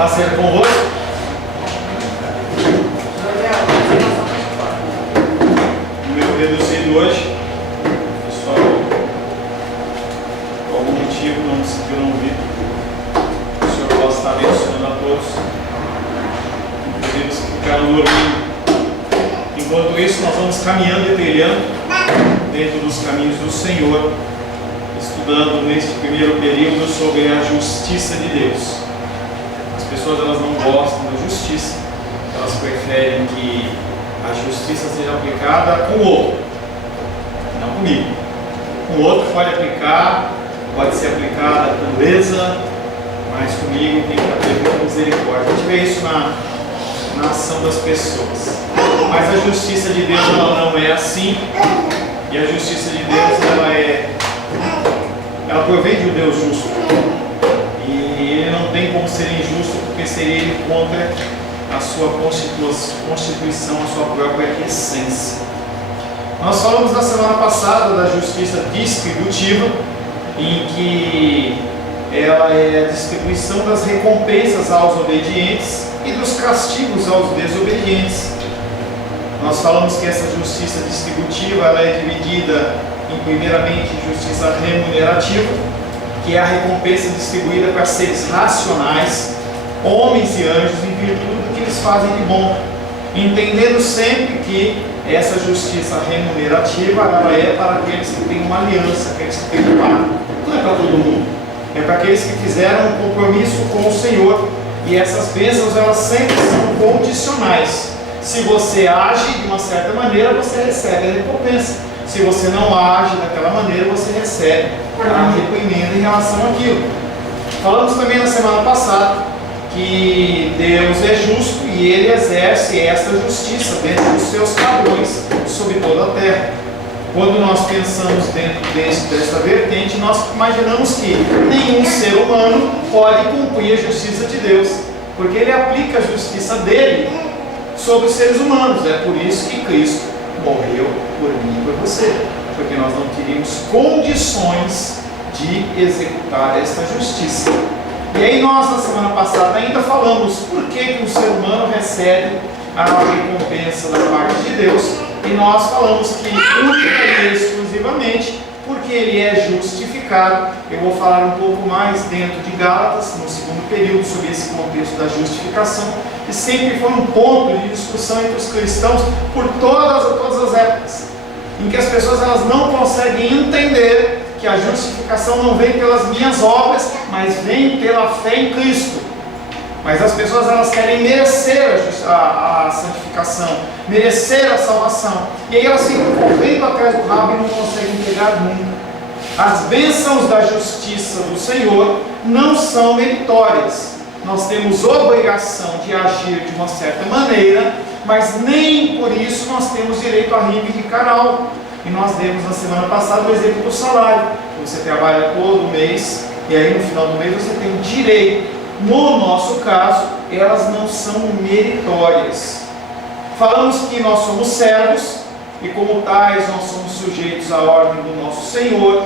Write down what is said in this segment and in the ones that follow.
Paz seja convosco. Número reduzido hoje. Pessoal, por algum motivo não conseguiu não vir. O Senhor possa estar abençoando a todos, inclusive os que ficaram dormindo. Enquanto isso, nós vamos caminhando e trilhando dentro dos caminhos do Senhor, estudando neste primeiro período sobre a justiça de Deus. As pessoas elas não gostam da justiça, elas preferem que a justiça seja aplicada com o outro, não comigo. Com o outro pode aplicar, pode ser aplicada com beleza, mas comigo tem que haver com misericórdia. A gente vê isso na ação das pessoas. Mas a justiça de Deus ela não é assim, e a justiça de Deus ela provém de um Deus justo, e Ele não tem como ser injusto, porque seria Ele contra a sua constituição, a sua própria essência. Nós falamos na semana passada da justiça distributiva, em que ela é a distribuição das recompensas aos obedientes e dos castigos aos desobedientes. Nós falamos que essa justiça distributiva ela é dividida em, primeiramente, justiça remunerativa, que é a recompensa distribuída para seres racionais, homens e anjos, em virtude do que eles fazem de bom, entendendo sempre que essa justiça remunerativa ela é para aqueles que têm uma aliança, aqueles que têm um pacto. Não é para todo mundo, é para aqueles que fizeram um compromisso com o Senhor, e essas bênçãos elas sempre são condicionais. Se você age de uma certa maneira, você recebe a recompensa. Se você não age daquela maneira, você recebe a reprimenda em relação àquilo. Falamos também na semana passada que Deus é justo e Ele exerce esta justiça dentro dos seus padrões sobre toda a terra. Quando nós pensamos dentro desta vertente, nós imaginamos que nenhum ser humano pode cumprir a justiça de Deus, porque Ele aplica a justiça dele sobre os seres humanos. É por isso que Cristo morreu por mim e por você, porque nós não teríamos condições de executar esta justiça. E aí nós na semana passada ainda falamos por que um ser humano recebe a recompensa da parte de Deus, e nós falamos que única e exclusivamente porque ele é justificado. Eu vou falar um pouco mais dentro de Gálatas, no segundo período, sobre esse contexto da justificação, que sempre foi um ponto de discussão entre os cristãos por todas as épocas, em que as pessoas elas não conseguem entender que a justificação não vem pelas minhas obras, mas vem pela fé em Cristo. Mas as pessoas elas querem merecer a santificação, merecer a salvação, e aí elas ficam correndo atrás do rabo e não conseguem pegar nunca. As bênçãos da justiça do Senhor não são meritórias. Nós temos obrigação de agir de uma certa maneira, mas nem por isso nós temos direito a reivindicar algo. E nós demos na semana passada o exemplo do salário. Você trabalha todo mês e aí no final do mês você tem um direito. No nosso caso, elas não são meritórias. Falamos que nós somos servos e como tais nós somos sujeitos à ordem do nosso Senhor.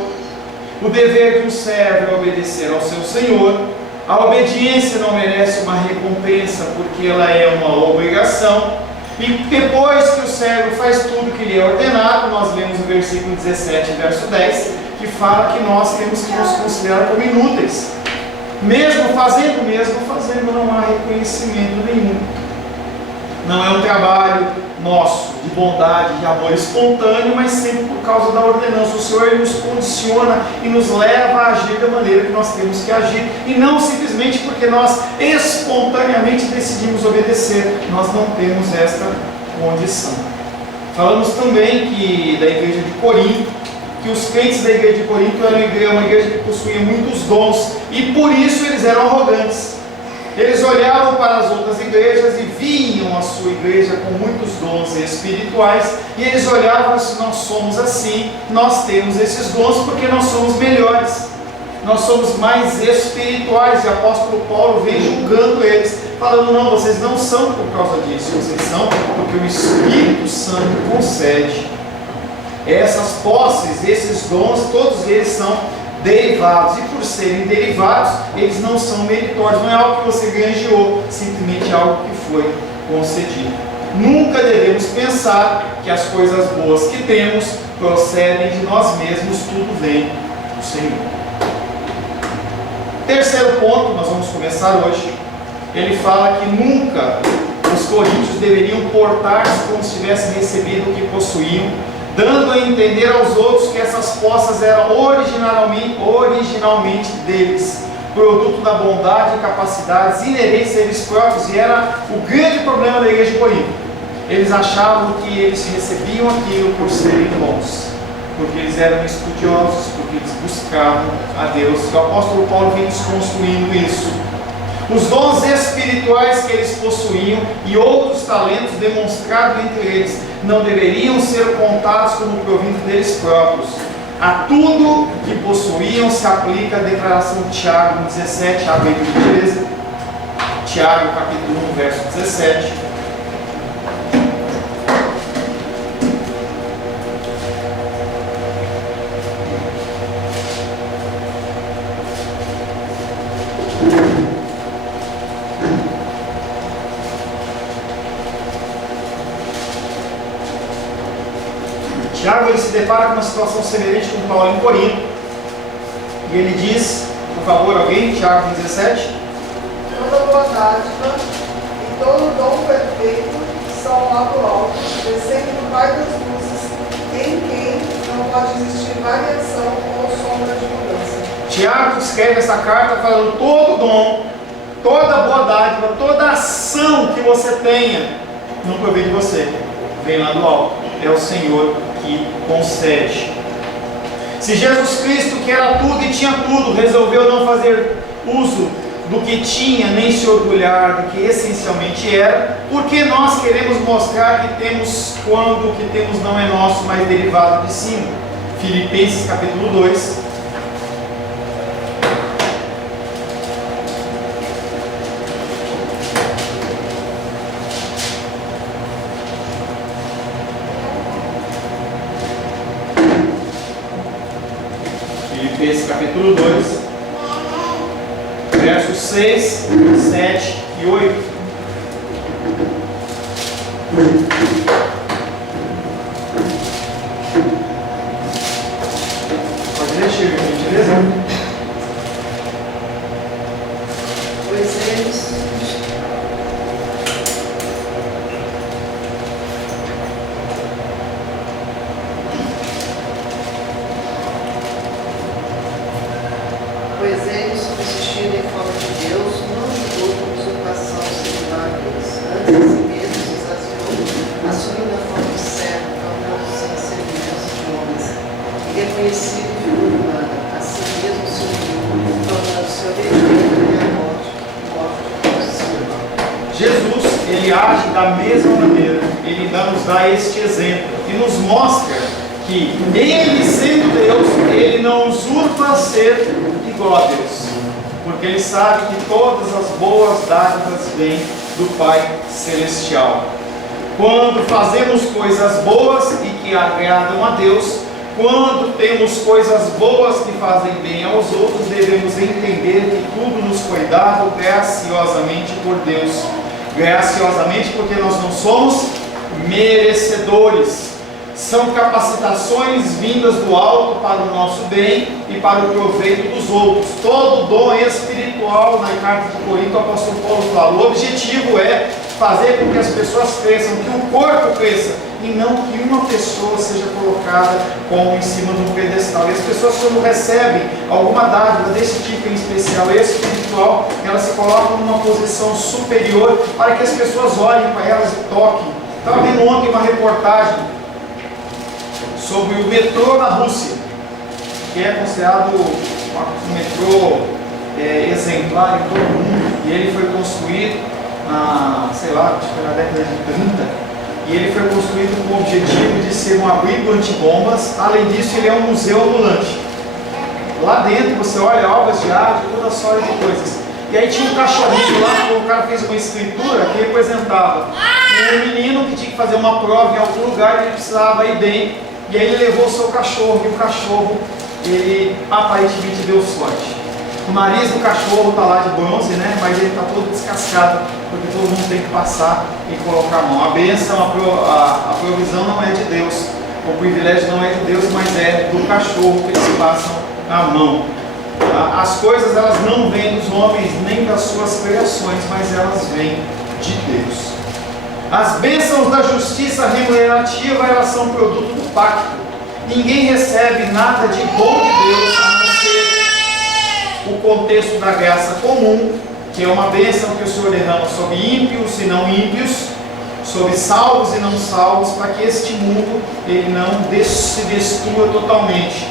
O dever de um servo é obedecer ao seu Senhor. A obediência não merece uma recompensa porque ela é uma obrigação. E depois que o servo faz tudo que lhe é ordenado, nós lemos o versículo 17, verso 10, que fala que nós temos que nos considerar como inúteis. Mesmo fazendo, não há reconhecimento nenhum. Não é um trabalho nosso, de bondade, de amor espontâneo, mas sempre por causa da ordenança. O Senhor Ele nos condiciona e nos leva a agir da maneira que nós temos que agir, e não simplesmente porque nós espontaneamente decidimos obedecer. Nós não temos esta condição. Falamos também da igreja de Corinto, que os crentes da igreja de Corinto eram uma igreja que possuía muitos dons, e por isso eles eram arrogantes. Eles olhavam para as outras igrejas e viam a sua igreja com muitos dons espirituais, e eles olhavam: se nós somos assim, nós temos esses dons porque nós somos melhores, nós somos mais espirituais. E o apóstolo Paulo vem julgando eles, falando: não, vocês não são por causa disso, vocês são porque o Espírito Santo concede. Essas posses, esses dons, todos eles são derivados. E por serem derivados, eles não são meritórios. Não é algo que você granjeou, simplesmente algo que foi concedido. Nunca devemos pensar que as coisas boas que temos procedem de nós mesmos, tudo vem do Senhor. Terceiro ponto, nós vamos começar hoje. Ele fala que nunca os coríntios deveriam portar-se como se tivessem recebido o que possuíam, dando a entender aos outros que essas posses eram originalmente deles, produto da bondade e capacidades inerentes a eles próprios, e era o grande problema da igreja de Corinto. Eles achavam que eles recebiam aquilo por serem bons, porque eles eram estudiosos, porque eles buscavam a Deus. O apóstolo Paulo vem desconstruindo isso. Os dons espirituais que eles possuíam e outros talentos demonstrados entre eles não deveriam ser contados como provindo deles próprios. A tudo que possuíam se aplica a declaração de Tiago 17, abre aí por gentileza. Tiago capítulo 1, verso 17. Tiago ele se depara com uma situação semelhante com Paulo em Corinto. E ele diz, por favor, alguém, Tiago 17. Toda boa dádiva e todo dom perfeito são lá do alto, descendo do Pai das luzes, em quem não pode existir variação ou sombra de mudança. Tiago escreve essa carta falando: todo dom, toda boa dádiva, toda ação que você tenha, não provém de você, vem lá do alto. É o Senhor que concede. Se Jesus Cristo, que era tudo e tinha tudo, resolveu não fazer uso do que tinha, nem se orgulhar do que essencialmente era, porque nós queremos mostrar que temos quando o que temos não é nosso, mas derivado de cima. Filipenses capítulo 2. Filipenses capítulo 2, versos 6, 7 e 8. Pode ler, Chico, por gentileza? Pois eles subsistindo em forma de Deus, não julgou com usurpação similar a Deus. Antes de si mesmo se esvaziou, assumindo a forma de servo, tornando-se em semelhança de homens, e reconhecido de figura humana, a si mesmo se humilhou, tornando-se obediente e a morte por si. Jesus, ele age da mesma maneira. Ele nos dá este exemplo e nos mostra que ele, sendo Deus, ele não usurpa ser igual a Deus, porque ele sabe que todas as boas dádivas vêm do Pai Celestial. Quando fazemos coisas boas e que agradam a Deus, quando temos coisas boas que fazem bem aos outros, devemos entender que tudo nos foi dado graciosamente por Deus. Graciosamente porque nós não somos merecedores. São capacitações vindas do alto para o nosso bem e para o proveito dos outros. Todo dom espiritual, na carta de Corinto, o apóstolo Paulo fala, o objetivo é fazer com que as pessoas cresçam, que o corpo cresça, e não que uma pessoa seja colocada como em cima de um pedestal. E as pessoas, quando recebem alguma dádiva desse tipo em especial, espiritual, elas se colocam numa posição superior para que as pessoas olhem para elas e toquem. Estava vendo ontem uma reportagem sobre o metrô na Rússia, que é considerado um metrô exemplar em todo o mundo, e ele foi construído acho que foi na década de 30, e ele foi construído com o objetivo de ser um abrigo antibombas. Além disso, ele é um museu ambulante. Lá dentro você olha obras de arte, toda sorte de coisas. E aí tinha um cachorrinho lá, o cara fez uma escritura que representava um menino que tinha que fazer uma prova em algum lugar e ele precisava ir bem. E aí ele levou o seu cachorro, e o cachorro ele aparentemente deu sorte. O nariz do cachorro está lá de bronze, né? Mas ele está todo descascado, porque todo mundo tem que passar e colocar a mão. A bênção, a provisão não é de Deus, o privilégio não é de Deus, mas é do cachorro que eles passam a mão. As coisas, elas não vêm dos homens nem das suas criações, mas elas vêm de Deus. As bênçãos da justiça remunerativa, elas são produto do pacto. Ninguém recebe nada de bom de Deus a não ser o contexto da graça comum, que é uma bênção que o Senhor derrama sobre ímpios e não ímpios, sobre salvos e não salvos, para que este mundo ele não se destrua totalmente.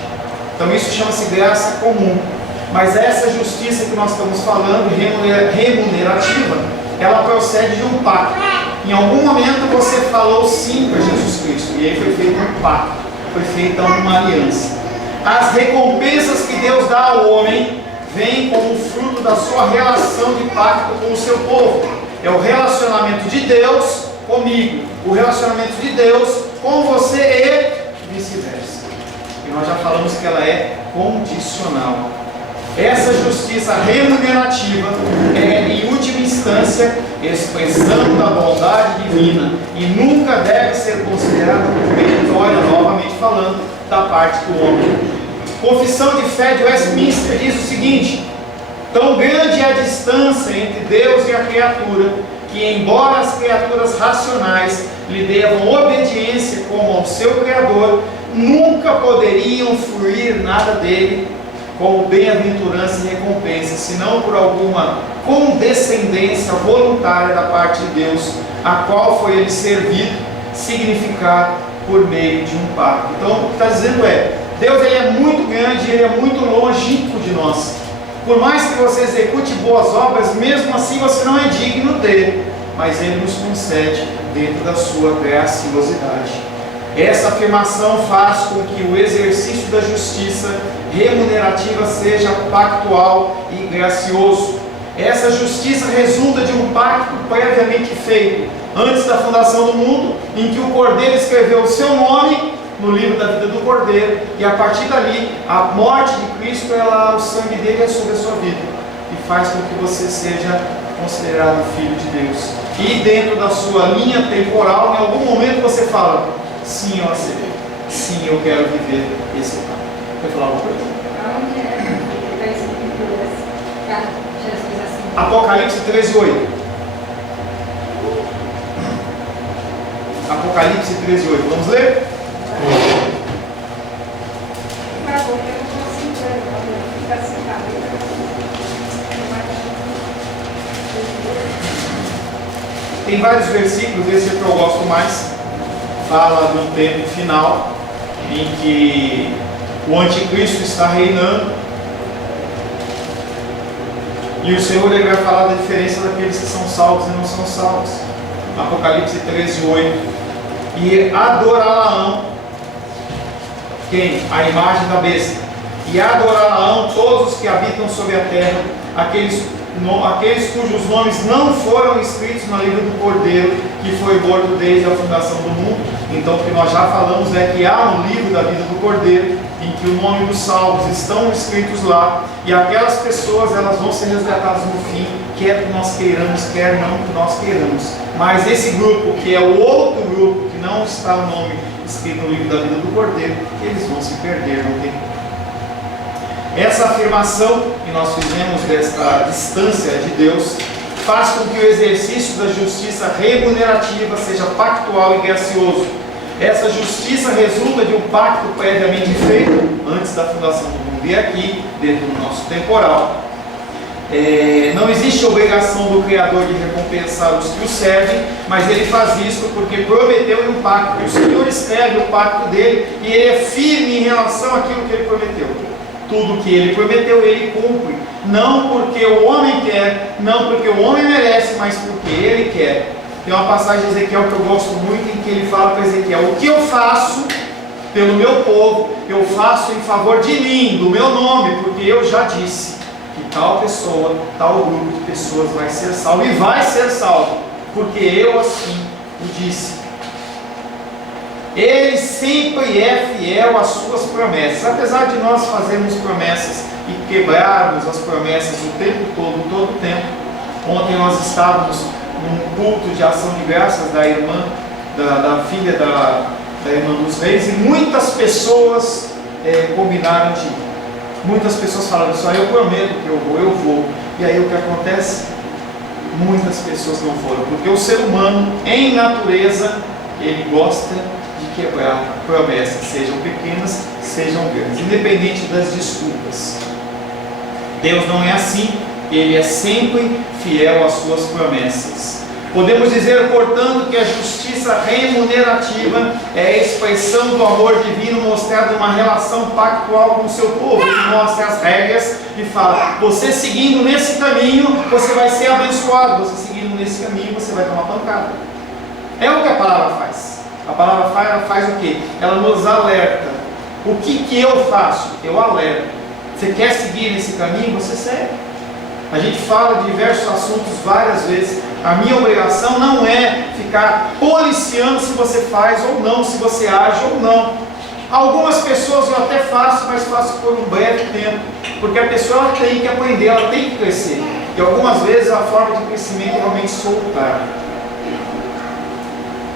Então isso chama-se graça comum. Mas essa justiça que nós estamos falando, remunerativa, ela procede de um pacto. Em algum momento você falou sim para Jesus Cristo, e aí foi feito um pacto, foi feita uma aliança. As recompensas que Deus dá ao homem vêm como fruto da sua relação de pacto com o seu povo. É o relacionamento de Deus comigo, o relacionamento de Deus com você e vice-versa. E nós já falamos que ela é condicional. Essa justiça remunerativa é, em última instância, expressão da bondade divina e nunca deve ser considerada meritória, novamente falando, da parte do homem. Confissão de fé de Westminster diz o seguinte: tão grande é a distância entre Deus e a criatura, que embora as criaturas racionais lhe devam obediência como ao seu Criador, nunca poderiam fruir nada dele como bem-aventurança e recompensa, senão por alguma condescendência voluntária da parte de Deus, a qual foi ele servido, significar por meio de um pacto. Então o que está dizendo é, Deus ele é muito grande, ele é muito longínquo de nós. Por mais que você execute boas obras, mesmo assim você não é digno dele, mas ele nos concede dentro da sua graciosidade. Essa afirmação faz com que o exercício da justiça remunerativa seja pactual e gracioso. Essa justiça resulta de um pacto previamente feito antes da fundação do mundo, em que o Cordeiro escreveu o seu nome no livro da vida do Cordeiro, e a partir dali a morte de Cristo, o sangue dele é sobre a sua vida e faz com que você seja considerado filho de Deus. E dentro da sua linha temporal, em algum momento você fala: sim, eu aceito, sim, eu quero viver esse pacto. Quer falar alguma coisa? Onde está escrito Jesus assim? Apocalipse 13:8. Apocalipse 13:8. Vamos ler? Por favor, eu não consigo ler, não. Fica assim, Tem vários versículos, esse é o que eu gosto mais. Fala do tempo final, em que o anticristo está reinando, e o Senhor ele vai falar da diferença daqueles que são salvos e não são salvos. Apocalipse 13:8. E adorá-la-ão, quem? A imagem da besta. E adorá-la-ão todos os que habitam sobre a terra, aqueles cujos nomes não foram escritos no livro do Cordeiro, que foi morto desde a fundação do mundo. Então o que nós já falamos é que há um livro da vida do Cordeiro, em que o nome dos salvos estão escritos lá, e aquelas pessoas elas vão ser resgatadas no fim, quer que nós queiramos, quer não que nós queiramos. Mas esse grupo, que é o outro grupo, que não está o nome escrito no livro da vida do Cordeiro, eles vão se perder no tempo. Essa afirmação que nós fizemos desta distância de Deus faz com que o exercício da justiça remunerativa seja pactual e gracioso. Essa justiça resulta de um pacto previamente feito antes da fundação do mundo e aqui, dentro do nosso temporal. Não existe obrigação do Criador de recompensar os que o servem, mas ele faz isso porque prometeu em um pacto. E o Senhor escreve o pacto dele e ele é firme em relação àquilo que ele prometeu. Tudo que ele prometeu, ele cumpre. Não porque o homem quer, não porque o homem merece, mas porque ele quer. Tem uma passagem de Ezequiel que eu gosto muito, em que ele fala para Ezequiel: o que eu faço pelo meu povo, eu faço em favor de mim, do meu nome, porque eu já disse que tal pessoa, tal grupo de pessoas vai ser salvo, e vai ser salvo, porque eu assim o disse. Ele sempre é fiel às suas promessas. Apesar de nós fazermos promessas e quebrarmos as promessas o tempo todo o tempo. Ontem nós estávamos num culto de ação de graças da irmã, da filha da irmã dos reis, e muitas pessoas combinaram de ir. Muitas pessoas falaram só, eu prometo que eu vou. E aí o que acontece? Muitas pessoas não foram, porque o ser humano, em natureza, ele gosta de quebrar promessas, sejam pequenas, sejam grandes, independente das desculpas. Deus não é assim, Ele é sempre fiel às suas promessas. Podemos dizer, portanto, que a justiça remunerativa é a expressão do amor divino mostrado numa relação pactual com o seu povo. Ele mostra as regras e fala, você seguindo nesse caminho, você vai ser abençoado, você seguindo nesse caminho, você vai tomar pancada. É o que a palavra faz. A palavra faz o quê? Ela nos alerta. O que eu faço? Eu alerto. Você quer seguir nesse caminho? Você segue. A gente fala de diversos assuntos várias vezes. A minha obrigação não é ficar policiando se você faz ou não, se você age ou não. Algumas pessoas eu até faço, mas faço por um breve tempo, porque a pessoa ela tem que aprender, ela tem que crescer. E algumas vezes a forma de crescimento é realmente soltar.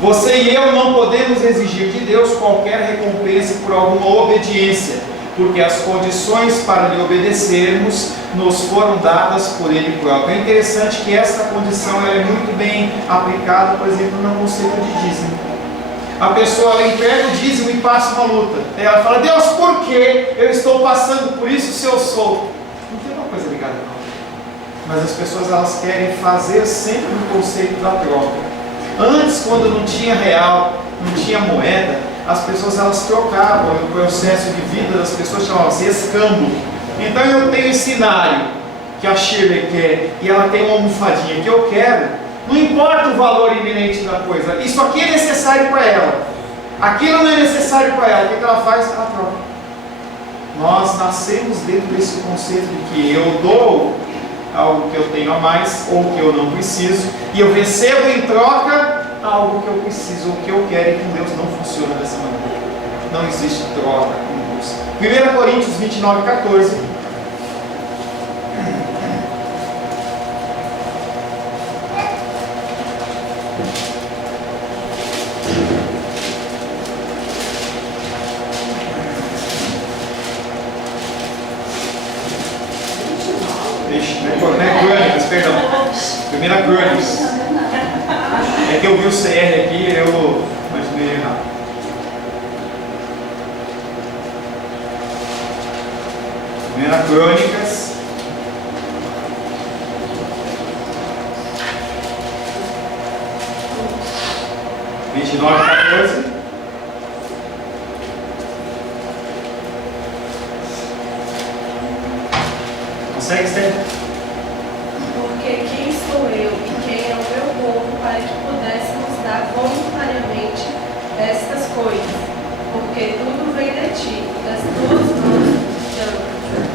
Você e eu não podemos exigir de Deus qualquer recompensa por alguma obediência, porque as condições para lhe obedecermos nos foram dadas por Ele próprio. É interessante que essa condição ela é muito bem aplicada, por exemplo, no conceito de dízimo. A pessoa ela entrega o dízimo e passa uma luta. Ela fala, Deus, por que eu estou passando por isso se eu sou? Não tem uma coisa ligada não. Mas as pessoas elas querem fazer sempre no conceito da troca. Antes, quando não tinha real, não tinha moeda, as pessoas elas trocavam, o processo de vida das pessoas chamava-se escambo. Então eu tenho esse cenário que a Shirley quer e ela tem uma almofadinha que eu quero, não importa o valor iminente da coisa, isso aqui é necessário para ela, aquilo não é necessário para ela, o que ela faz? Ela troca. Nós nascemos dentro desse conceito de que eu dou algo que eu tenho a mais ou que eu não preciso e eu recebo em troca algo que eu preciso ou que eu quero, e com Deus não funciona dessa maneira. Não existe troca com Deus. 1 Coríntios 29, 14. Perdão. 1 Crônicas. É que eu vi o CR aqui, eu imaginei errado. Primeira Crônicas. Vinte e 14. Consegue, Stênio? Porque quem sou eu e quem é o meu povo para que pudéssemos dar voluntariamente destas coisas? Porque tudo vem de ti, das tuas mãos.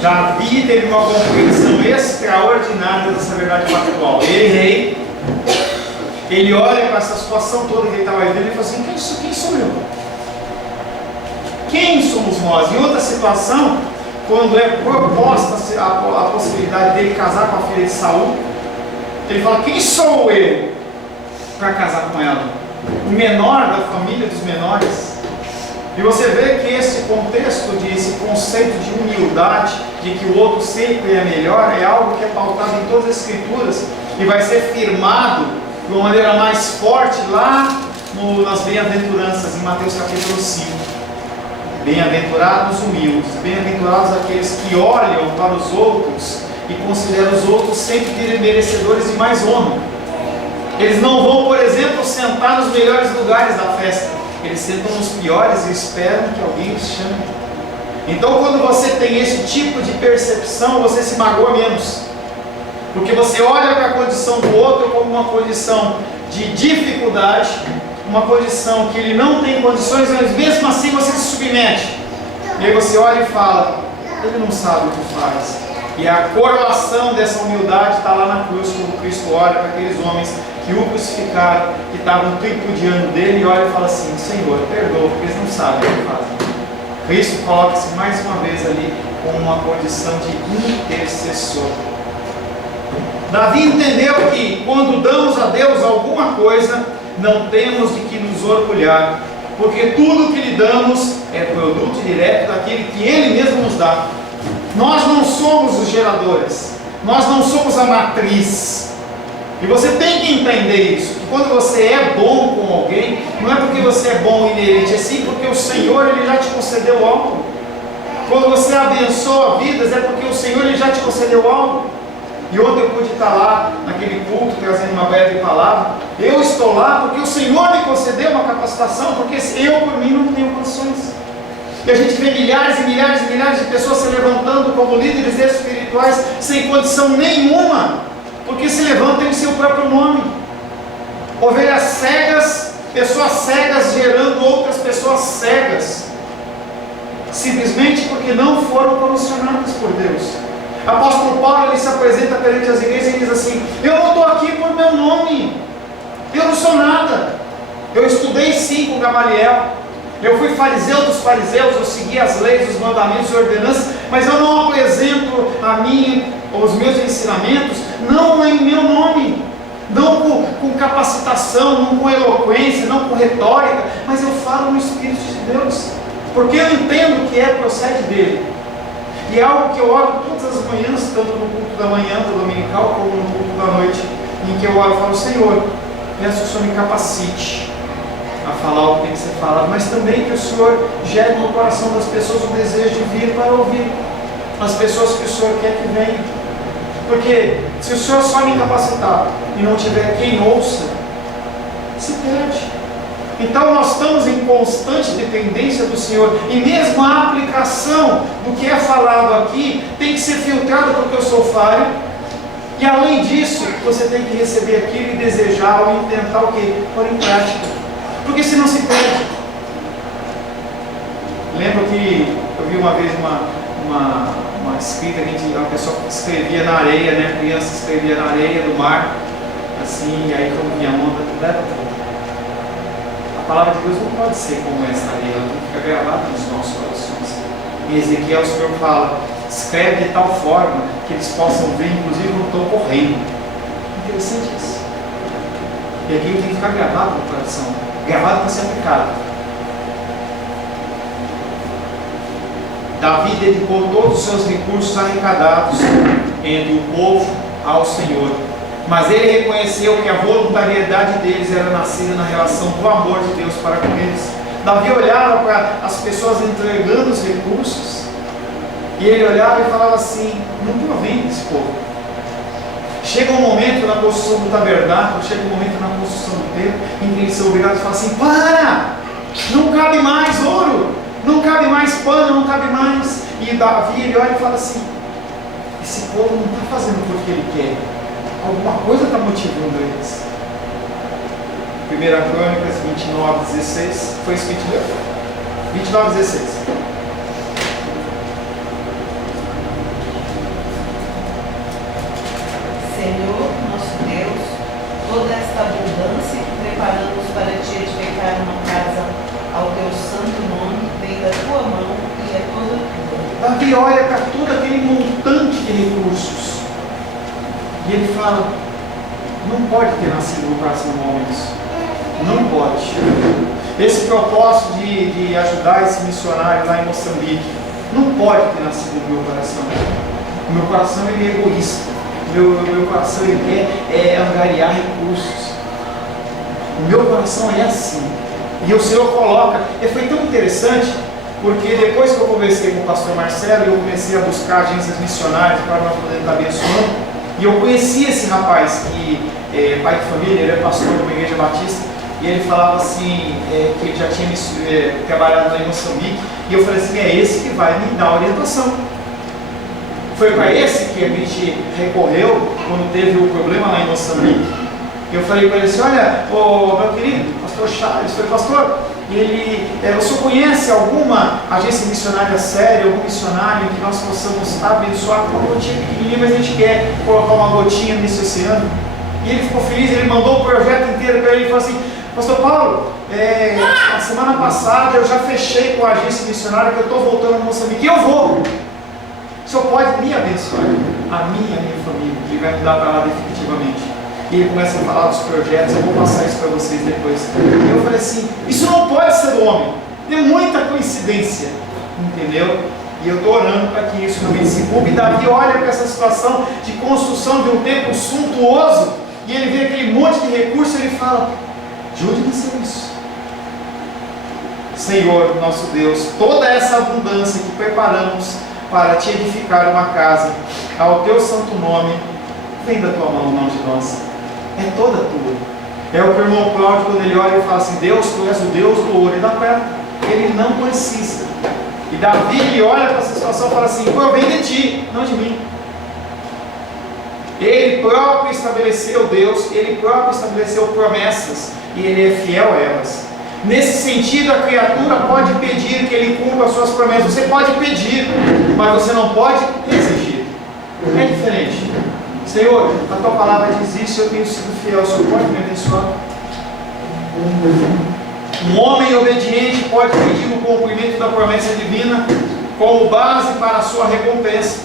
Davi teve uma compreensão extraordinária dessa verdade factual. Ele, rei, ele olha para essa situação toda que ele estava vivendo e fala assim, quem sou eu? Quem somos nós? Em outra situação, quando é proposta a possibilidade dele casar com a filha de Saul, ele fala, quem sou eu para casar com ela? O menor da família dos menores. E você vê que esse contexto, esse conceito de humildade, de que o outro sempre é melhor, é algo que é pautado em todas as escrituras e vai ser firmado de uma maneira mais forte lá nas bem-aventuranças, em Mateus capítulo 5. Bem-aventurados os humildes, bem-aventurados aqueles que olham para os outros e consideram os outros sempre merecedores de mais honra. Eles não vão, por exemplo, sentar nos melhores lugares da festa. Eles sentam nos piores e esperam que alguém os chame. Então, quando você tem esse tipo de percepção, você se magoa menos. Porque você olha para a condição do outro como uma condição de dificuldade, uma condição que ele não tem condições, mas mesmo assim você se submete. E aí você olha e fala, ele não sabe o que faz. E a coroação dessa humildade está lá na cruz, quando Cristo olha para aqueles homens que o crucificaram, que estavam tripudiando dele, e olha e fala assim: Senhor, perdoa, porque eles não sabem o que fazem. Cristo coloca-se mais uma vez ali com uma condição de intercessor. Davi entendeu que quando damos a Deus alguma coisa, não temos de que nos orgulhar, porque tudo que lhe damos é produto direto daquele que Ele mesmo nos dá. Nós não somos os geradores, nós não somos a matriz. E você tem que entender isso, que quando você é bom com alguém, não é porque você é bom inerente, é sim porque o Senhor Ele já te concedeu algo. Quando você abençoa vidas, é porque o Senhor Ele já te concedeu algo. E ontem eu pude estar lá, naquele culto, trazendo uma breve palavra. Eu estou lá porque o Senhor me concedeu uma capacitação, porque eu por mim não tenho condições. E a gente vê milhares e milhares e milhares de pessoas se levantando como líderes espirituais, sem condição nenhuma, porque se levantam em seu próprio nome. Ovelhas cegas, pessoas cegas gerando outras pessoas cegas, simplesmente porque não foram comissionadas por Deus. Apóstolo Paulo, ele se apresenta perante as igrejas e diz assim: eu não estou aqui por meu nome, eu não sou nada. Eu estudei sim com Gamaliel, eu fui fariseu dos fariseus, eu segui as leis, os mandamentos e ordenanças, mas eu não apresento a mim, os meus ensinamentos, não em meu nome, não com capacitação, não com eloquência, não com retórica, mas eu falo no Espírito de Deus, porque eu entendo que procede dele. E é algo que eu oro todas as manhãs, tanto no culto da manhã, do dominical, como no culto da noite, em que eu oro e falo: Senhor, peço que o Senhor me capacite a falar o que tem que ser falado, mas também que o Senhor gere no coração das pessoas o desejo de vir para ouvir as pessoas que o Senhor quer que venham. Porque se o Senhor só me capacitar e não tiver quem ouça, se perde. Então nós estamos em constante dependência do Senhor, e mesmo a aplicação do que é falado aqui tem que ser filtrada, porque eu sou falho, e além disso você tem que receber aquilo e desejar ou intentar o quê? Pôr em prática, porque senão se perde. Lembro que eu vi uma vez uma escrita, uma pessoa escrevia na areia, né? Criança escrevia na areia do mar, assim, e aí quando vinha onda, leva tudo. A palavra de Deus não pode ser como essa areia, ela tem que ficar gravada nos nossos corações. Em Ezequiel o Senhor fala: escreve de tal forma que eles possam ver, inclusive quando estão correndo. Interessante isso. E aquilo tem que ficar gravado no coração, gravado para ser aplicado. Davi dedicou todos os seus recursos arrecadados entre o povo ao Senhor, mas ele reconheceu que a voluntariedade deles era nascida na relação do amor de Deus para com eles. Davi olhava para as pessoas entregando os recursos, e ele olhava e falava assim: não provém desse povo. Chega um momento na construção do tabernáculo, chega um momento na construção do templo, em que eles são obrigados a falar assim: para! Não cabe mais ouro, não cabe mais pano, não cabe mais. E Davi, ele olha e fala assim: esse povo não está fazendo porque ele quer, alguma coisa está motivando eles. 1 Crônicas 29:16, foi isso que a gente leu? 29:16. Senhor, nosso Deus, toda esta abundância que preparamos para te edificar uma casa ao teu santo nome vem da tua mão e é toda tua. Davi olha para todo aquele montante de recursos e ele fala: não pode ter nascido no coração do homem isso. Não pode. Esse propósito de ajudar esse missionário lá em Moçambique não pode ter nascido no meu coração. O meu coração ele é egoísta. O meu coração ele quer angariar recursos. O meu coração é assim. E o Senhor coloca. E foi tão interessante, porque depois que eu conversei com o pastor Marcelo, eu comecei a buscar agências missionárias para nós podermos estar abençoando. E eu conheci esse rapaz que pai de família, ele é pastor de uma igreja batista. E ele falava assim, que ele já tinha trabalhado lá em Moçambique. E eu falei assim: é esse que vai me dar orientação. Foi para esse que a gente recorreu quando teve o problema lá em Moçambique. Eu falei para ele assim: olha, meu querido, pastor Charles, foi pastor, o senhor conhece alguma agência missionária séria, algum missionário que nós possamos abençoar com uma gotinha pequenininha, mas a gente quer colocar uma gotinha nesse oceano? E ele ficou feliz, ele mandou o projeto inteiro para ele e falou assim: Pastor Paulo, a semana passada eu já fechei com a agência missionária que eu estou voltando a Moçambique. E eu vou. O senhor pode me abençoar, a minha família, que vai mudar para lá definitivamente. E ele começa a falar dos projetos, eu vou passar isso para vocês depois. E eu falei assim: isso não pode ser do homem, tem muita coincidência, entendeu? E eu estou orando para que isso não se cumpra. E Davi olha para essa situação de construção de um templo suntuoso, e ele vê aquele monte de recursos, e ele fala: de onde nasceu isso? Senhor, nosso Deus, toda essa abundância que preparamos para te edificar uma casa ao teu santo nome, vem da tua mão, não de nós. É toda tua. É o que o irmão Cláudio, quando ele olha e fala assim: Deus, tu és o Deus do ouro e da prata. Ele não precisa. E Davi, ele olha para essa situação e fala assim: pô, vem de ti, não de mim. Ele próprio estabeleceu Deus, ele próprio estabeleceu promessas, e ele é fiel a elas. Nesse sentido, a criatura pode pedir que ele cumpra as suas promessas. Você pode pedir, mas você não pode exigir. É diferente. Senhor, a tua palavra diz isso, eu tenho sido fiel, o Senhor pode me abençoar? Um homem obediente pode pedir o cumprimento da promessa divina como base para a sua recompensa.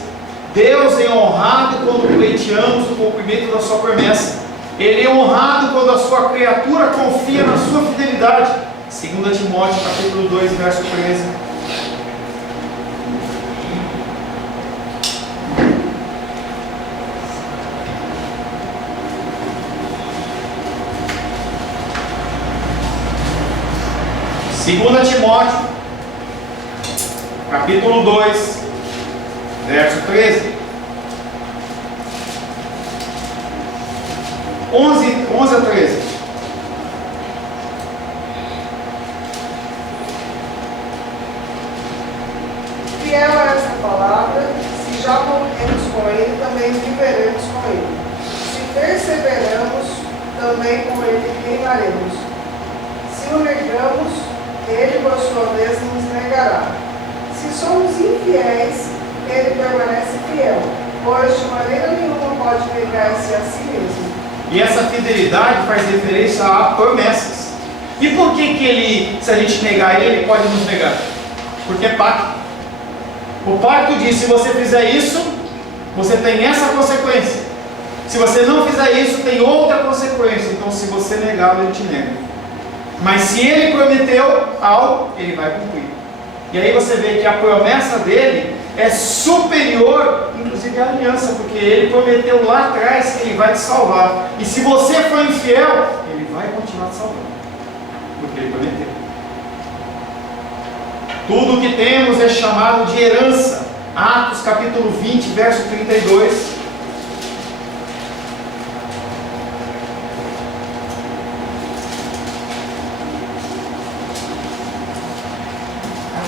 Deus é honrado quando pleiteamos o cumprimento da sua promessa. Ele é honrado quando a sua criatura confia na sua fidelidade. 2 Timóteo capítulo 2, verso 13. Segunda Timóteo, capítulo 2, verso 13. 11 a 13. Fiel a esta palavra, se já morremos com ele, também viveremos com ele. Se perseveramos, também com ele reinaremos. Se o negamos, ele por sua vez nos negará. Se somos infiéis, ele permanece fiel, pois de maneira nenhuma pode negar-se a si mesmo. E essa fidelidade faz referência a promessas. E por que ele, se a gente negar ele pode nos negar? Porque é pacto. O pacto diz: se você fizer isso, você tem essa consequência. Se você não fizer isso, tem outra consequência. Então, se você negá-lo, ele te nega. Mas se ele prometeu algo, ele vai cumprir. E aí você vê que a promessa dele é superior, inclusive, à aliança, porque ele prometeu lá atrás que ele vai te salvar. E se você for infiel, ele vai continuar te salvando, porque ele prometeu. Tudo que temos é chamado de herança. Atos capítulo 20, verso 32.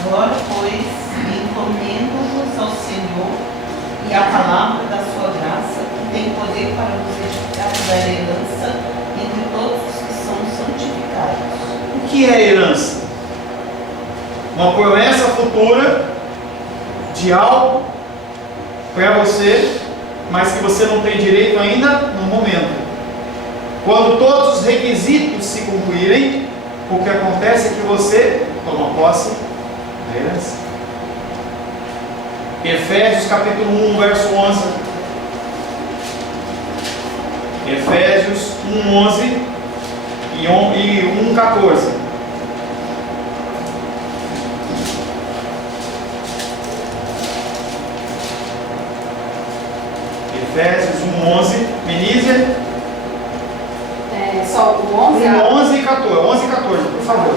Agora, pois, encomendo-nos ao Senhor e à palavra da sua graça, que tem poder para nos edificar da herança entre todos os que são santificados. O que é herança? Uma promessa futura de algo para você, mas que você não tem direito ainda no momento. Quando todos os requisitos se cumprirem, o que acontece é que você toma posse da herança. Efésios capítulo 1, verso 11. Efésios 1, 11 e 1, 14. Efésios 1, 11. Menízia? Só o 11? 11 e 14. 11 e 14, por favor.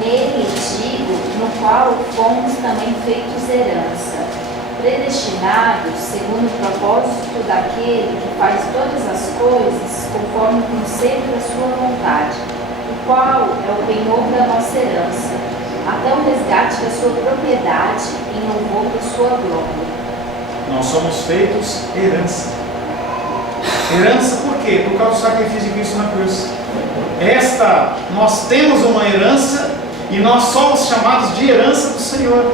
Nele digo, no qual fomos também feitos herança, predestinados segundo o propósito daquele que faz todas as coisas conforme o conceito da sua vontade, o qual é o penhor da nossa herança, até o resgate da sua propriedade em louvor da sua glória. Nós somos feitos herança. Herança por quê? Por causa do sacrifício de Cristo na cruz. Nós temos uma herança e nós somos chamados de herança do Senhor.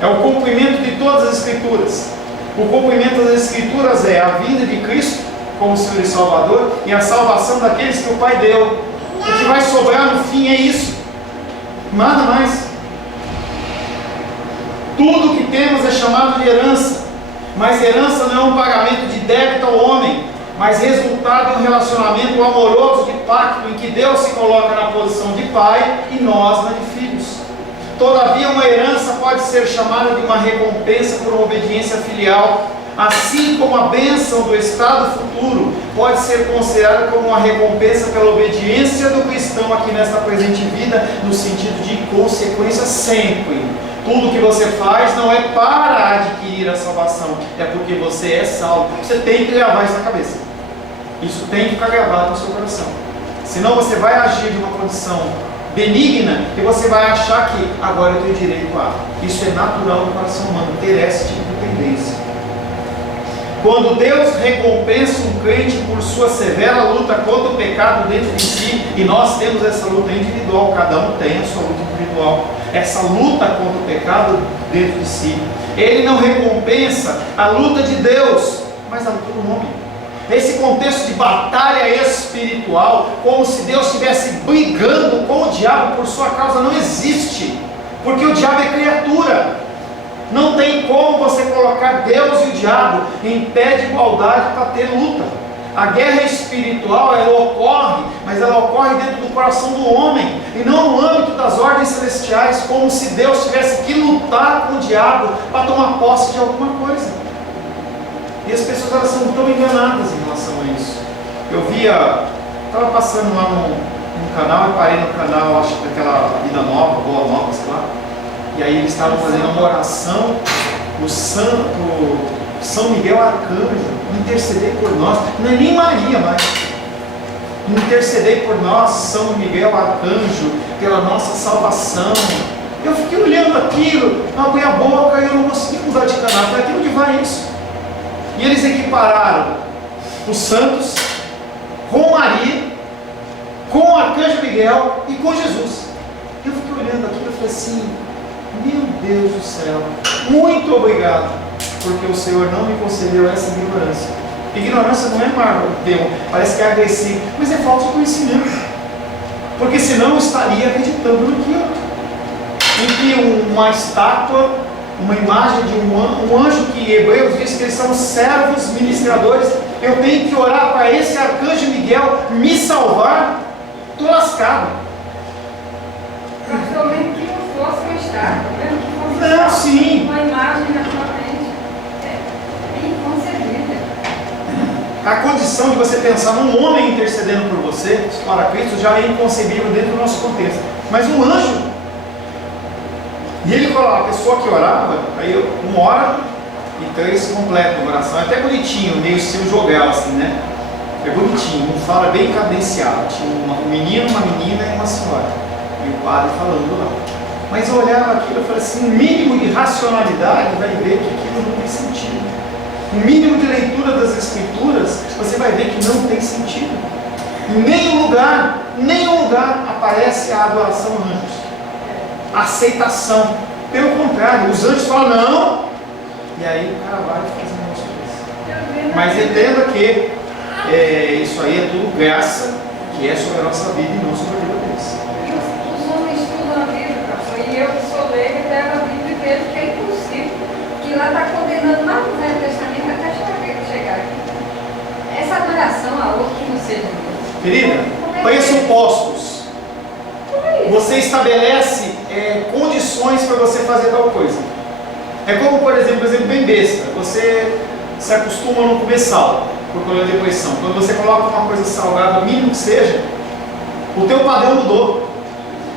É o cumprimento de todas as Escrituras. O cumprimento das Escrituras é a vinda de Cristo como Senhor e Salvador, e a salvação daqueles que o Pai deu. O que vai sobrar no fim é isso, nada mais. Tudo que temos é chamado de herança, mas herança não é um pagamento de débito ao homem, mas resultado de um relacionamento amoroso de pacto, em que Deus se coloca na posição de pai e nós na de filhos. Todavia, uma herança pode ser chamada de uma recompensa por uma obediência filial, assim como a bênção do estado futuro pode ser considerada como uma recompensa pela obediência do cristão aqui nesta presente vida, no sentido de consequência sempre. Tudo que você faz não é para adquirir a salvação, é porque você é salvo. Você tem que gravar isso na cabeça. Isso tem que ficar gravado no seu coração. Senão você vai agir de uma condição benigna e você vai achar que agora eu tenho direito a. Isso é natural do coração humano, ter esse tipo de tendência. Quando Deus recompensa um crente por sua severa luta contra o pecado dentro de si, e nós temos essa luta individual, cada um tem a sua luta individual, essa luta contra o pecado dentro de si, Ele não recompensa a luta de Deus, mas a luta do homem. Esse contexto de batalha espiritual, como se Deus estivesse brigando com o diabo por sua causa, não existe, porque o diabo é criatura. Não tem como você colocar Deus e o diabo em pé de igualdade para ter luta. A guerra espiritual, ela ocorre, mas ela ocorre dentro do coração do homem, e não no âmbito das ordens celestiais, como se Deus tivesse que lutar com o diabo para tomar posse de alguma coisa. E as pessoas, elas são tão enganadas em relação a isso. Eu estava passando lá num canal, e parei no canal, acho que daquela Vida Nova, Boa Nova, sei lá. E aí eles estavam fazendo uma oração, o santo São Miguel Arcanjo, intercedei por nós, não é nem Maria mais, intercedei por nós, São Miguel Arcanjo, pela nossa salvação. Eu fiquei olhando aquilo, abri a boca e eu não consegui mudar de canal. Falei, aqui onde vai isso? E eles equipararam os santos com Maria, com o Arcanjo Miguel e com Jesus. Eu fiquei olhando aquilo e falei assim, meu Deus do céu, muito obrigado, porque o Senhor não me concedeu essa ignorância. Ignorância não é marco, parece que é agressivo, mas é falta de conhecimento, porque senão eu estaria acreditando naquilo, em que uma estátua, uma imagem de um anjo, que Hebreus diz que eles são servos ministradores, eu tenho que orar para esse Arcanjo Miguel me salvar. Estou lascado. Praticamente que não fosse uma estátua, mesmo que fosse Não, sim. uma imagem na sua frente, é inconcebível. A condição de você pensar num homem intercedendo por você, para Cristo, já é inconcebível dentro do nosso contexto. Mas um anjo, e ele coloca, a pessoa que orava, aí uma hora e 3 completam a oração, é até bonitinho, meio estilo Jogel, assim, né? É bonitinho, um fala bem cadenciado, tinha um menino, uma menina e uma senhora, e o padre falando lá. Mas eu olhava aquilo e falei assim, um mínimo de racionalidade vai ver que aquilo não tem sentido. Um mínimo de leitura das Escrituras, você vai ver que não tem sentido. Em nenhum lugar aparece a adoração a anjos, a aceitação. Pelo contrário, os anjos falam não, e aí o cara vai e faz um negócio desse. Mas entenda que isso aí é tudo graça, que é sobre a nossa vida e não sobre a vida deles. Os homens estudam a Bíblia, pastor, e eu que sou leiga e pego a Bíblia e vejo que é impossível, que lá está condenando lá no Velho Testamento até chegar aqui. Essa adoração a outro que não seja Deus. Querida, pressupostos. Você estabelece condições para você fazer tal coisa. É como, por exemplo, bem besta. Você se acostuma a não comer sal, por problema de depressão. Quando você coloca uma coisa salgada, o mínimo que seja, o teu padrão mudou.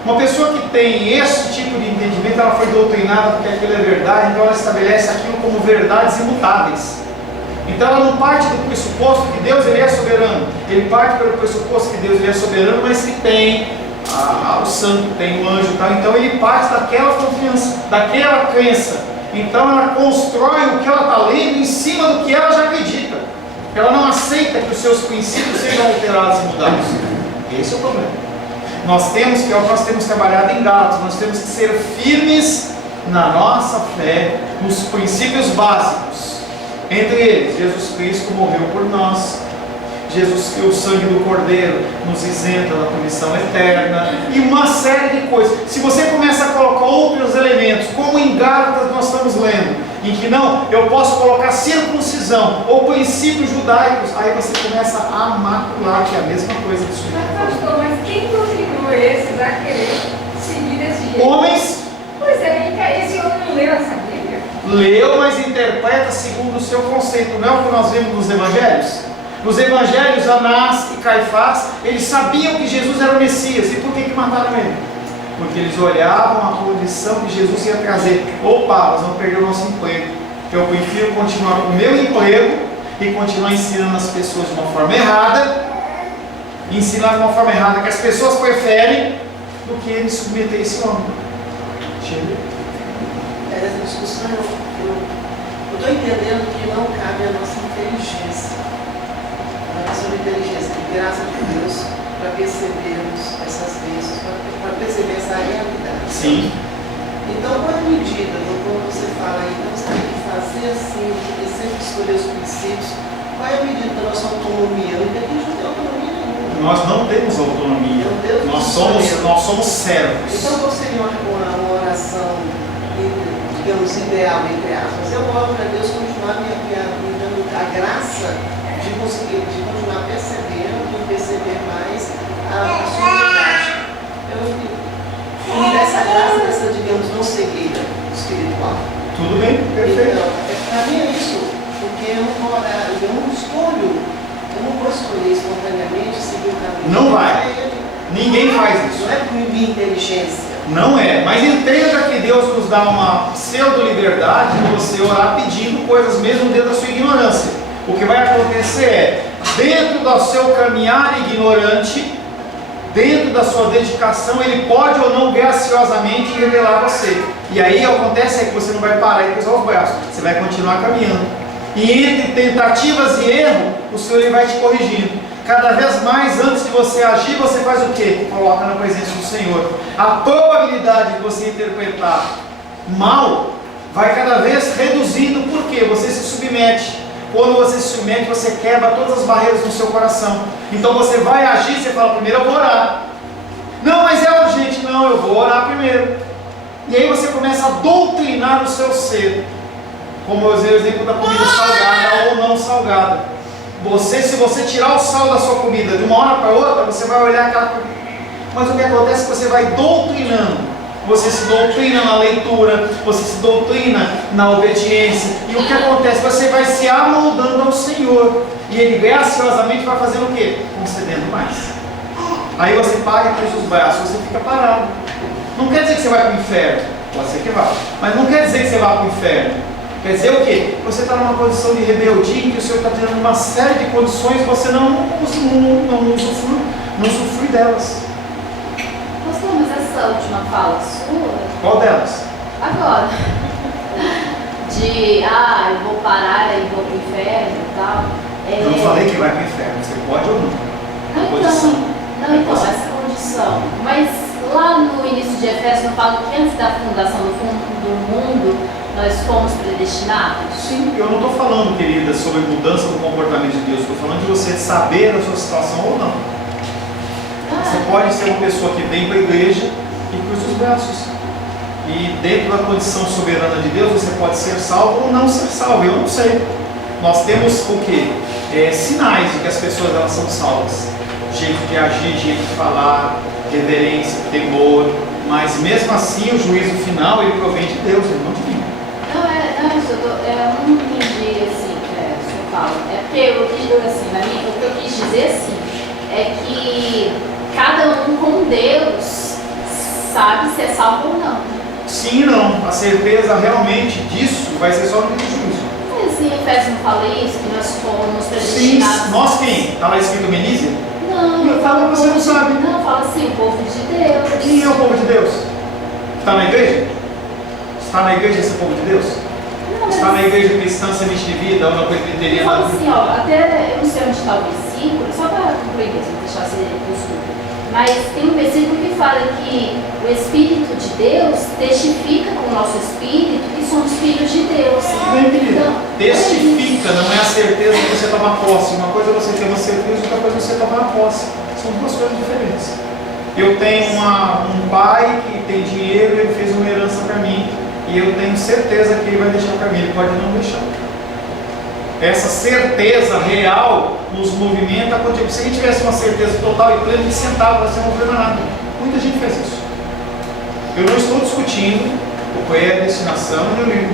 Uma pessoa que tem esse tipo de entendimento, ela foi doutrinada porque aquilo é verdade, então ela estabelece aquilo como verdades imutáveis. Então ela não parte do pressuposto que Deus ele é soberano. Ele parte pelo pressuposto que Deus ele é soberano, mas que tem o santo, tem o anjo e tal. Então ele parte daquela confiança, daquela crença. Então ela constrói o que ela está lendo em cima do que ela já acredita. Ela não aceita que os seus princípios sejam alterados e mudados. Esse é o problema. Nós temos trabalhado em Gálatas, nós temos que ser firmes na nossa fé, nos princípios básicos. Entre eles, Jesus Cristo morreu por nós, Jesus, o sangue do Cordeiro nos isenta da punição eterna e uma série de coisas. Se você começa a colocar outros elementos, como em Gálatas nós estamos lendo, em que não, eu posso colocar circuncisão ou princípios judaicos, aí você começa a macular, que é a mesma coisa disso. Mas pastor, mas quem doutrinou esses a querer seguir desse jeito? Homens, Pois é, esse homem não leu essa Bíblia. leu, mas interpreta segundo o seu conceito. Não é o que nós vimos nos evangelhos? Nos evangelhos, Anás e Caifás, eles sabiam que Jesus era o Messias. E por que mataram ele? Porque eles olhavam a condição que Jesus ia trazer. Opa, nós vamos perder o nosso emprego. Eu prefiro continuar com o meu emprego e continuar ensinando as pessoas de uma forma errada, ensinar de uma forma errada que as pessoas preferem, do que ele submeter esse homem. Chega. Essa discussão, eu estou entendendo que não cabe a nossa inteligência. A nossa inteligência, de graça de Deus, para percebermos essas bênçãos, para perceber essa realidade. Sim. Então, qual é a medida? Quando você fala aí, então você tem que fazer assim, tem sempre escolher os princípios. Qual é a medida da nossa autonomia? Eu entendi que não tem autonomia nenhuma. Nós não temos autonomia. Meu Deus, Nós somos servos. Então, qual seria uma oração, digamos, ideal, entre aspas? Eu oro para Deus continuar me dando a graça de conseguir, de continuar percebendo e perceber mais a sua verdade. Me dá essa graça dessa, digamos, não cegueira espiritual. Tudo bem? Perfeito. Então, para mim é isso, porque eu não vou orar, eu não escolho, eu não vou escolher espontaneamente seguir o caminho. Não vai. É ele. Ninguém faz isso. Não é por minha inteligência. Não é, mas entenda que Deus nos dá uma pseudo-liberdade de você orar pedindo coisas mesmo dentro da sua ignorância. O que vai acontecer é, dentro do seu caminhar ignorante, dentro da sua dedicação, ele pode ou não graciosamente revelar a você. E aí acontece é que você não vai parar e cruzar os braços, você vai continuar caminhando. E entre tentativas e erro, o Senhor ele vai te corrigindo. Cada vez mais, antes de você agir, você faz o quê? Coloca na presença do Senhor. A probabilidade de você interpretar mal vai cada vez reduzindo, porque você se submete. Quando você se submete, você quebra todas as barreiras no seu coração. Então você vai agir, você fala, primeiro eu vou orar. Não, mas é urgente. Não, eu vou orar primeiro. E aí você começa a doutrinar o seu ser. Como eu usei o exemplo da comida salgada ou não salgada. Se você tirar o sal da sua comida de uma hora para outra, você vai olhar aquela comida. Mas o que acontece é que você vai doutrinando. Você se doutrina na leitura, você se doutrina na obediência. E o que acontece? Você vai se amoldando ao Senhor. E Ele graciosamente vai fazendo o quê? Concedendo mais. Aí você para e cruza os braços, você fica parado. Não quer dizer que você vai para o inferno. Pode ser que vá. Mas não quer dizer que você vá para o inferno. Quer dizer o quê? Você está numa condição de rebeldia em que o Senhor está dando uma série de condições e você não usufrui delas. Pastor, mas essa última fala sua, Qual delas? agora, eu vou parar e vou pro inferno e tal. Eu não falei que vai para o inferno, você pode ou não? Então, essa condição. Mas lá no início de Efésios não fala que antes da fundação do mundo, nós fomos predestinados? Sim, eu não estou falando, querida, sobre mudança do comportamento de Deus. Estou falando de você saber a sua situação ou não. Você pode ser uma pessoa que vem para a igreja e cruza os braços. E dentro da condição soberana de Deus, você pode ser salvo ou não ser salvo. Eu não sei. Nós temos o quê? Sinais de que as pessoas elas são salvas. Jeito de agir, jeito de falar, reverência, temor. Mas mesmo assim, o juízo final ele provém de Deus, ele não de mim. Eu não entendi assim, o senhor fala. É porque eu quis dizer assim, o que eu quis dizer assim, é que cada um com Deus sabe se é salvo ou não. Sim e não. A certeza realmente disso vai ser só no dia do juízo. Mas assim, Efésios não fala isso, que nós fomos Sim, predestinados. nós quem? Está lá escrito Menízia? Não, Eu falo que você não sabe. Não, fala assim, o povo de Deus. Quem é o povo de Deus? Está na igreja? Está na igreja esse povo de Deus? Não, Está na igreja cristã semente de vida ou na eu presbiteriana? falo assim, até eu não sei onde está o versículo, só para concluir mesmo, deixar ser costume. Mas tem um versículo que fala que o Espírito de Deus testifica com o nosso espírito que somos filhos de Deus. Bem, querido, Então, testifica, não é a certeza de você tomar posse. Uma coisa é você ter uma certeza, outra coisa é você tomar a posse. São duas coisas diferentes. Eu tenho um pai que tem dinheiro, ele fez uma herança para mim, e eu tenho certeza que ele vai deixar para mim, ele pode não deixar. Essa certeza real nos movimenta. Se a gente tivesse uma certeza total e plena, a gente sentava, você não vê nada. Muita gente faz isso. Eu não estou discutindo o que é a destinação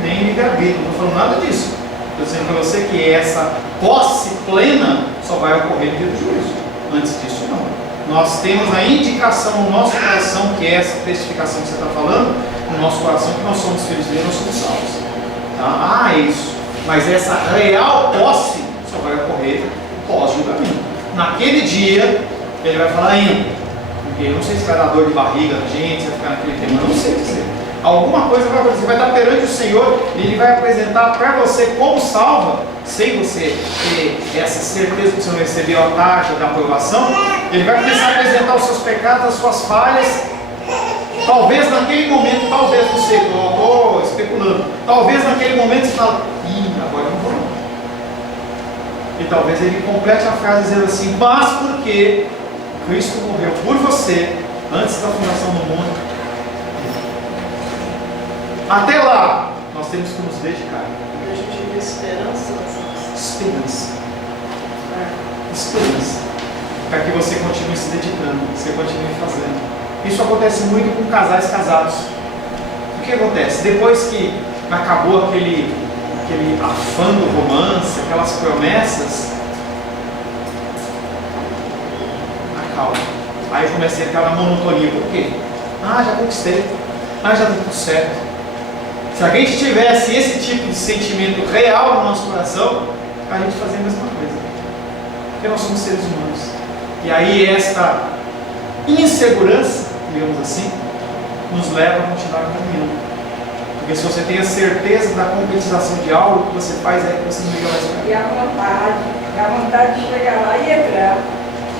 nem livre-arbítrio, não estou falando nada disso. Estou dizendo para você que essa posse plena só vai ocorrer no dia do juízo. Antes disso, não. Nós temos a indicação no nosso coração, que é essa testificação que você está falando, no nosso coração, que nós somos filhos de Deus, nós somos salvos. Tá? Isso. Mas essa real posse só vai ocorrer pós-julgamento. Naquele dia, ele vai falar ainda. Porque eu não sei se vai dar dor de barriga na gente, se vai ficar naquele tema, eu não sei dizer. Alguma coisa vai acontecer, vai estar perante o Senhor e Ele vai apresentar para você como salva, sem você ter essa certeza que você não recebeu a taxa da aprovação. Ele vai começar a apresentar os seus pecados, as suas falhas. Talvez naquele momento, talvez, não sei, estou especulando, talvez naquele momento você fala, agora eu não vou não. E talvez ele complete a frase dizendo assim, mas porque Cristo morreu por você antes da fundação do mundo. Até lá, nós temos que nos dedicar. A gente tem esperança. Esperança. Esperança. Para que você continue se dedicando, você continue fazendo. Isso acontece muito com casais casados. O que acontece? Depois que acabou aquele afã do romance, aquelas promessas, acalma. Aí começa aquela monotonia. Por quê? Já conquistei. Já deu tudo certo. Se a gente tivesse esse tipo de sentimento real no nosso coração, a gente fazia a mesma coisa. Porque nós somos seres humanos. E aí esta insegurança, digamos assim, nos leva a continuar caminhando. Porque se você tem a certeza da concretização de algo, o que você faz é que você não liga mais para E a vontade de chegar lá e entrar.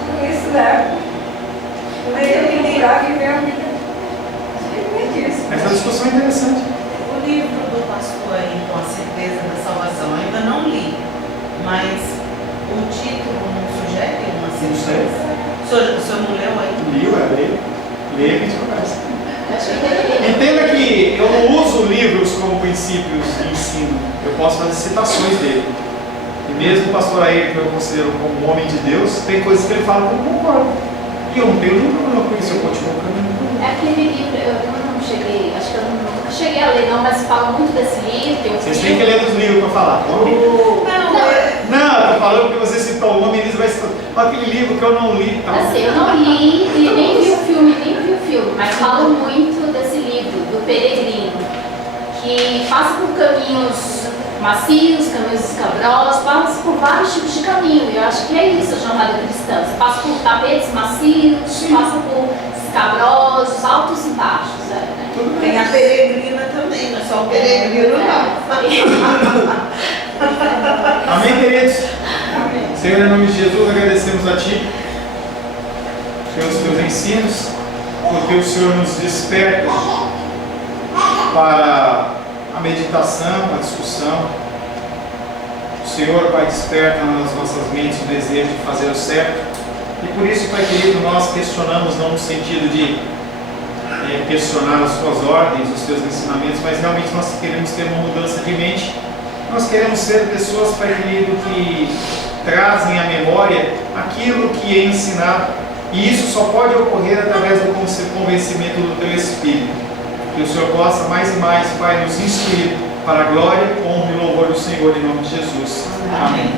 Tudo isso leva. Ele virar e viver a vida. Essa discussão é interessante. O livro do pastor aí, com a certeza da salvação, eu ainda não li, mas o título não sugere uma certeza? O senhor não leu aí? Leia e a gente conversa. Entenda que eu não uso livros como princípios de ensino, eu posso fazer citações dele. E mesmo o pastor Ayrton, que eu considero como um homem de Deus, tem coisas que ele fala que eu não concordo. E eu não tenho nenhum problema com isso, eu continuo caminhando. É aquele livro, eu não cheguei, acho que eu nunca cheguei a ler não, mas fala muito desse livro. Tem Vocês têm que ler os livros para falar. Não, eu estou falando porque você citou o nome e vai citar aquele livro que eu não li. Tá? Assim, eu não li e nem vi o filme, mas falo muito desse livro, do peregrino, que passa por caminhos macios, caminhos escabrosos, passa por vários tipos de caminho. Eu acho que é isso a jornada cristã. Você passa por tapetes macios, passa por escabrosos, altos e baixos. Né? Tem a peregrina também, não é só o peregrino não. Amém, queridos? Senhor, em nome de Jesus, agradecemos a Ti pelos Teus ensinos, porque o Senhor nos desperta para a meditação, a discussão. O Senhor, Pai, desperta nas nossas mentes o desejo de fazer o certo. E por isso, Pai querido, nós questionamos não no sentido de questionar as Tuas ordens, os Teus ensinamentos, mas realmente nós queremos ter uma mudança de mente. Nós queremos ser pessoas, Pai querido, que trazem à memória aquilo que é ensinado. E isso só pode ocorrer através do convencimento do Teu Espírito. Que o Senhor possa mais e mais, Pai, nos instruir para a glória, honra e louvor do Senhor, em nome de Jesus. Amém.